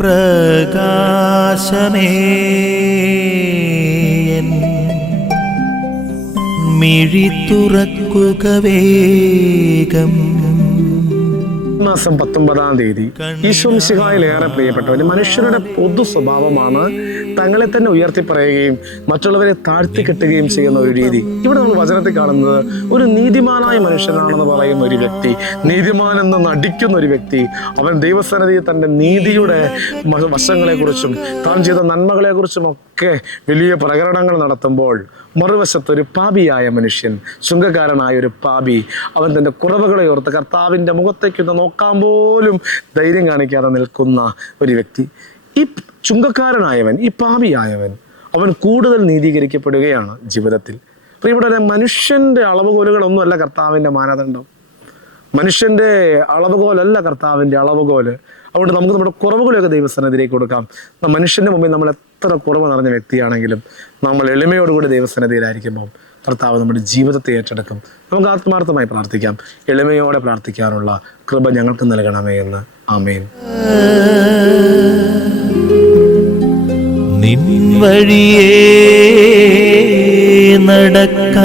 പ്രകാശമേ മിഴി തുറക്കുക വേഗം. മാസം 19-ാം തീയതി ഈശോ മിശിഹായിൽ ഏറെ പ്രിയപ്പെട്ടവർ, മനുഷ്യരുടെ പൊതു സ്വഭാവമാണ് തങ്ങളെ തന്നെ ഉയർത്തി പറയുകയും മറ്റുള്ളവരെ താഴ്ത്തി കെട്ടുകയും ചെയ്യുന്ന ഒരു രീതി. ഇവിടെ നമ്മൾ വചനത്തിൽ കാണുന്നത് ഒരു നീതിമാനായ മനുഷ്യനാണെന്ന് പറയുന്ന ഒരു വ്യക്തി, നീതിമാനെന്ന് നടിക്കുന്ന ഒരു വ്യക്തി, അവൻ ദൈവസന്നിധിയിൽ തൻ്റെ നീതിയുടെ വശങ്ങളെക്കുറിച്ചും താൻ ചെയ്ത നന്മകളെക്കുറിച്ചും ഒക്കെ വലിയ പ്രകടനങ്ങൾ നടത്തുമ്പോൾ, മറുവശത്ത് ഒരു പാപിയായ മനുഷ്യൻ, ചുങ്കക്കാരനായ ഒരു പാപി, അവൻ തൻ്റെ കുറവുകളെ ഓർത്ത് കർത്താവിൻ്റെ മുഖത്തേക്കൊന്ന് നോക്കാൻ പോലും ധൈര്യം കാണിക്കാതെ നിൽക്കുന്ന ഒരു വ്യക്തി. ഈ ചുങ്കക്കാരനായവൻ, ഈ പാപിയായവൻ, അവൻ കൂടുതൽ നീതീകരിക്കപ്പെടുകയാണ് ജീവിതത്തിൽ. അപ്പോൾ ഇവിടെ മനുഷ്യൻ്റെ അളവുകോലുകളൊന്നുമല്ല കർത്താവിൻ്റെ മാനദണ്ഡം, മനുഷ്യൻ്റെ അളവുകോലല്ല കർത്താവിൻ്റെ അളവുകോല്. അതുകൊണ്ട് നമുക്ക് നമ്മുടെ കുറവുകളൊക്കെ ദൈവസന്നിധിയിലേക്ക് കൊടുക്കാം. മനുഷ്യൻ്റെ മുമ്പിൽ നമ്മൾ എത്ര കുറവ് നിറഞ്ഞ വ്യക്തിയാണെങ്കിലും നമ്മൾ എളിമയോടുകൂടി ദൈവസന്നിധിയിലായിരിക്കുമ്പോൾ കർത്താവ് നമ്മുടെ ജീവിതത്തെ ഏറ്റെടുക്കും. നമുക്ക് ആത്മാർത്ഥമായി പ്രാർത്ഥിക്കാം. എളിമയോടെ പ്രാർത്ഥിക്കാനുള്ള കൃപ ഞങ്ങൾക്ക് നൽകണമേ എന്ന്. ആമേൻ. നിൻ വഴിയേ നടക്ക